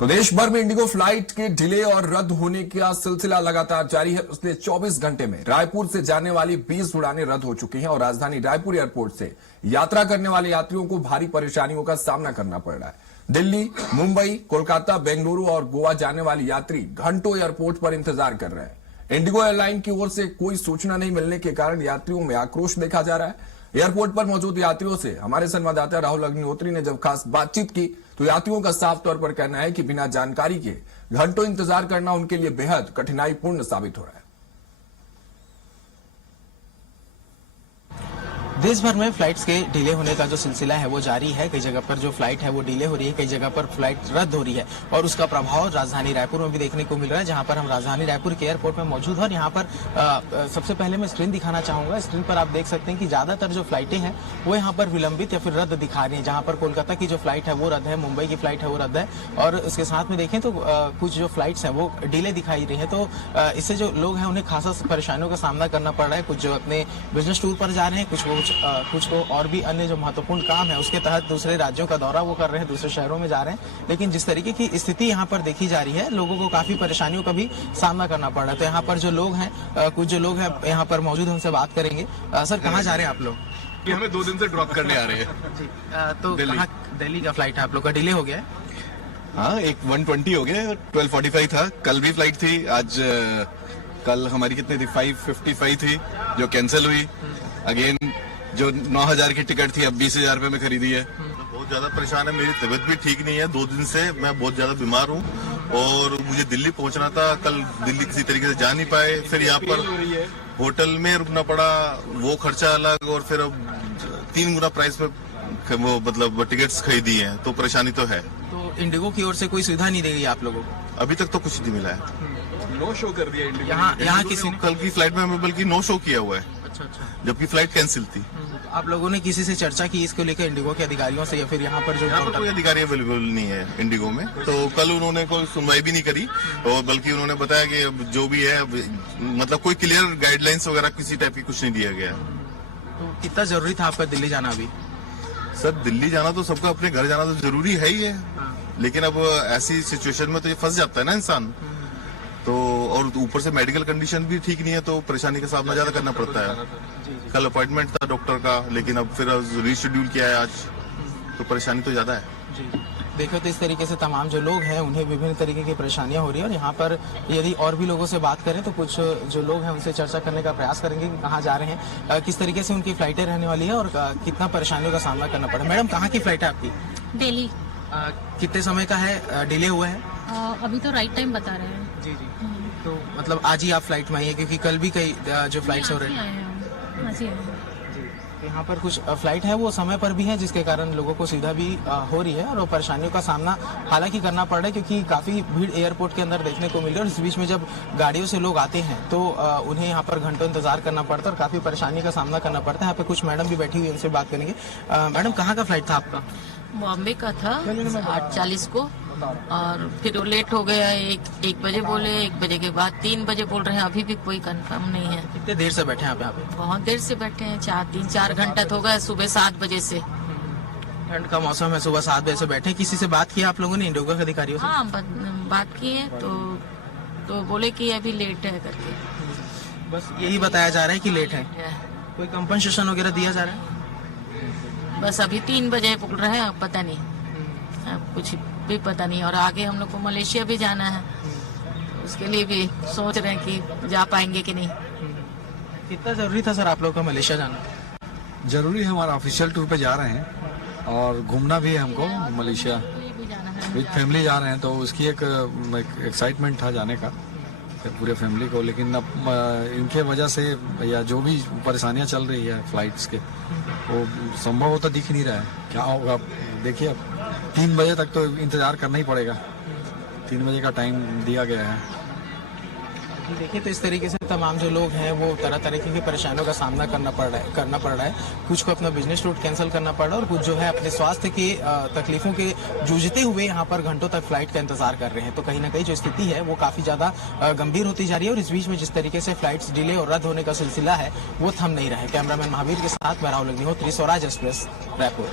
तो देश भर में इंडिगो फ्लाइट के डिले और रद्द होने का सिलसिला लगातार जारी है। पिछले 24 घंटे में रायपुर से जाने वाली 20 उड़ानें रद्द हो चुकी हैं और राजधानी रायपुर एयरपोर्ट से यात्रा करने वाले यात्रियों को भारी परेशानियों का सामना करना पड़ रहा है। दिल्ली, मुंबई, कोलकाता, बेंगलुरु और गोवा जाने वाले यात्री घंटों एयरपोर्ट पर इंतजार कर रहे हैं। इंडिगो एयरलाइन की ओर से कोई सूचना नहीं मिलने के कारण यात्रियों में आक्रोश देखा जा रहा है। एयरपोर्ट पर मौजूद यात्रियों से हमारे संवाददाता राहुल अग्निहोत्री ने जब खास बातचीत की तो यात्रियों का साफ तौर पर कहना है कि बिना जानकारी के घंटों इंतजार करना उनके लिए बेहद कठिनाईपूर्ण साबित हो रहा है। देश भर में फ्लाइट्स के डिले होने का जो सिलसिला है वो जारी है। कई जगह पर जो फ्लाइट है वो डिले हो रही है, कई जगह पर फ्लाइट रद्द हो रही है और उसका प्रभाव राजधानी रायपुर में भी देखने को मिल रहा है, जहां पर हम राजधानी रायपुर के एयरपोर्ट में मौजूद हैं। और यहाँ पर सबसे पहले मैं स्क्रीन दिखाना चाहूंगा। स्क्रीन पर आप देख सकते हैं कि ज्यादातर जो फ्लाइटें हैं वो यहाँ पर विलंबित या फिर रद्द दिखा रही है। जहाँ पर कोलकाता की जो फ्लाइट है वो रद्द है, मुंबई की फ्लाइट है वो रद्द है और उसके साथ में देखें तो कुछ जो फ्लाइट्स हैं वो डिले दिखाई रही है। तो इससे जो लोग हैं उन्हें खासा परेशानियों का सामना करना पड़ रहा है। कुछ जो अपने बिजनेस टूर पर जा रहे हैं, कुछ को और भी अन्य जो महत्वपूर्ण काम है उसके तहत दूसरे राज्यों का दौरा वो कर रहे हैं, दूसरे शहरों में जा रहे हैं। लेकिन जिस तरीके की स्थिति यहाँ पर देखी जा रही है, लोगों को काफी परेशानियों का भी सामना करना पड़ रहा है। तो यहाँ पर जो लोग हैं, कुछ जो लोग हैं यहाँ पर मौजूद, उनसे बात करेंगे। सर, कहाँ जा रहे हैं आप लोग? हमें 2 दिन से ड्रॉप करने आ रहे हैं। तो दिल्ली का फ्लाइट है आप लोग का, डिले हो गया है? हाँ, एक 120 हो गया, 12:45 था। कल भी फ्लाइट थी, आज कल हमारी कितनी थी, 5:55 थी जो कैंसिल हुई। अगेन जो 9,000 की टिकट थी अब 20,000 रुपए में खरीदी है। बहुत ज्यादा परेशान है, मेरी तबीयत भी ठीक नहीं है। 2 दिन से मैं बहुत ज्यादा बीमार हूँ और मुझे दिल्ली पहुंचना था। कल दिल्ली किसी तरीके से जा नहीं पाए, फिर यहाँ पर होटल में रुकना पड़ा, वो खर्चा अलग, और फिर अब 3 गुना प्राइस में वो मतलब टिकट्स खरीदी है, तो परेशानी तो है। तो इंडिगो की ओर से कोई सुविधा नहीं देगी आप लोगों को? अभी तक तो कुछ नहीं मिला है। नो शो कर दिया इंडिगो। यहाँ किसी ने कल की फ्लाइट में हमें बल्कि नो शो किया हुआ है, अच्छा, जबकि फ्लाइट कैंसिल थी। आप लोगों ने किसी से चर्चा की इसको लेकर इंडिगो के अधिकारियों से, या फिर यहाँ पर जो कोई अधिकारी अवेलेबल नहीं है इंडिगो में? तो कल उन्होंने कोई सुनवाई भी नहीं करी और बल्कि उन्होंने बताया कि अब जो भी है, मतलब कोई क्लियर गाइडलाइंस वगैरह किसी टाइप की कुछ नहीं दिया गया। तो कितना जरूरी था आपका दिल्ली जाना अभी? सर, दिल्ली जाना तो सबका, अपने घर जाना तो जरूरी है ही है, लेकिन अब ऐसी सिचुएशन में तो ये फंस जाता है ना इंसान। तो और ऊपर से मेडिकल कंडीशन भी ठीक नहीं है, तो परेशानी का सामना ज्यादा करना पड़ता है। कल अपॉइंटमेंट था डॉक्टर का, लेकिन अब फिर रीशेड्यूल किया है आज, तो परेशानी तो ज्यादा है। देखो, तो इस तरीके से तमाम जो लोग हैं उन्हें विभिन्न तरीके की परेशानियां हो रही है। और यहाँ पर यदि और भी लोगों से बात करें तो कुछ जो लोग हैं उनसे चर्चा करने का प्रयास करेंगे कि कहाँ जा रहे हैं, किस तरीके से उनकी फ्लाइटें रहने वाली है और कितना परेशानियों का सामना करना पड़ा। मैडम, कहाँ की फ्लाइट है आपकी? दिल्ली। कितने समय का है, डिले हुआ है? अभी तो राइट टाइम बता रहे हैं। जी। तो मतलब आज ही आप फ्लाइट में आई है, क्योंकि कल भी कई जो फ्लाइट्स हो रहे हैं। यहाँ पर कुछ फ्लाइट है वो समय पर भी है, जिसके कारण लोगों को सुविधा भी हो रही है और वो परेशानियों का सामना हालांकि करना पड़ रहा है, क्योंकि काफी भीड़ एयरपोर्ट के अंदर देखने को मिल रही है। और इस बीच में जब गाड़ियों से लोग आते हैं तो उन्हें यहाँ पर घंटों इंतजार करना पड़ता है और काफी परेशानी का सामना करना पड़ता है। यहाँ पे कुछ मैडम भी बैठी हुई है, उनसे बात करेंगे। मैडम, कहाँ का फ्लाइट था आपका? बॉम्बे का था 8:40 को, और फिर वो लेट हो गया। 1 बजे बोले, 1 बजे के बाद 3 बजे बोल रहे हैं। अभी भी कोई कंफर्म नहीं है। कितने देर से बैठे हैं आप यहाँ पे? बहुत देर से बैठे हैं, 3-4 घंटा तो हो गया, सुबह 7 बजे से। ठंड का मौसम है, सुबह 7 बजे से बैठे। किसी से बात किया आप लोगों ने, इंडिगो के अधिकारियों से? हाँ, बात की है तो बोले कि अभी लेट है करके। बस यही बताया जा रहा है कि लेट है। कोई कंपनसेशन वगैरह दिया जा रहा है? बस अभी 3 बजे बोल रहे हैं, पता नहीं, अब कुछ भी पता नहीं। और आगे हम लोग को मलेशिया भी जाना है, उसके लिए भी सोच रहे हैं कि जा पाएंगे कि नहीं। कितना जरूरी था सर आप लोग का मलेशिया जाना? जरूरी है, हमारा ऑफिशियल टूर पे जा रहे हैं और घूमना भी है हमको मलेशिया। विद फैमिली जा रहे हैं, तो उसकी एक एक्साइटमेंट था जाने का पूरे फैमिली को। लेकिन अब इनके वजह से या जो भी परेशानियां चल रही है फ्लाइट्स के, वो संभव होता दिख नहीं रहा है। क्या होगा देखिए, अब 3 बजे तक तो इंतजार करना ही पड़ेगा। 3 बजे का टाइम दिया गया है। देखिए, तो इस तरीके से तमाम जो लोग हैं वो तरह तरह की परेशानियों का सामना करना पड़ रहा है। कुछ को अपना बिजनेस रूट कैंसिल करना पड़ रहा है और कुछ जो है अपने स्वास्थ्य के तकलीफों के जूझते हुए यहाँ पर घंटों तक फ्लाइट का इंतजार कर रहे हैं। तो कहीं ना कहीं जो स्थिति है वो काफी ज्यादा गंभीर होती जा रही है। और इस बीच में जिस तरीके से फ्लाइट्स डिले और रद्द होने का सिलसिला है वो थम नहीं रहा है। कैमरामैन महावीर के साथ मैं राहुल अग्निहोत्री, स्वराज एक्सप्रेस, रायपुर।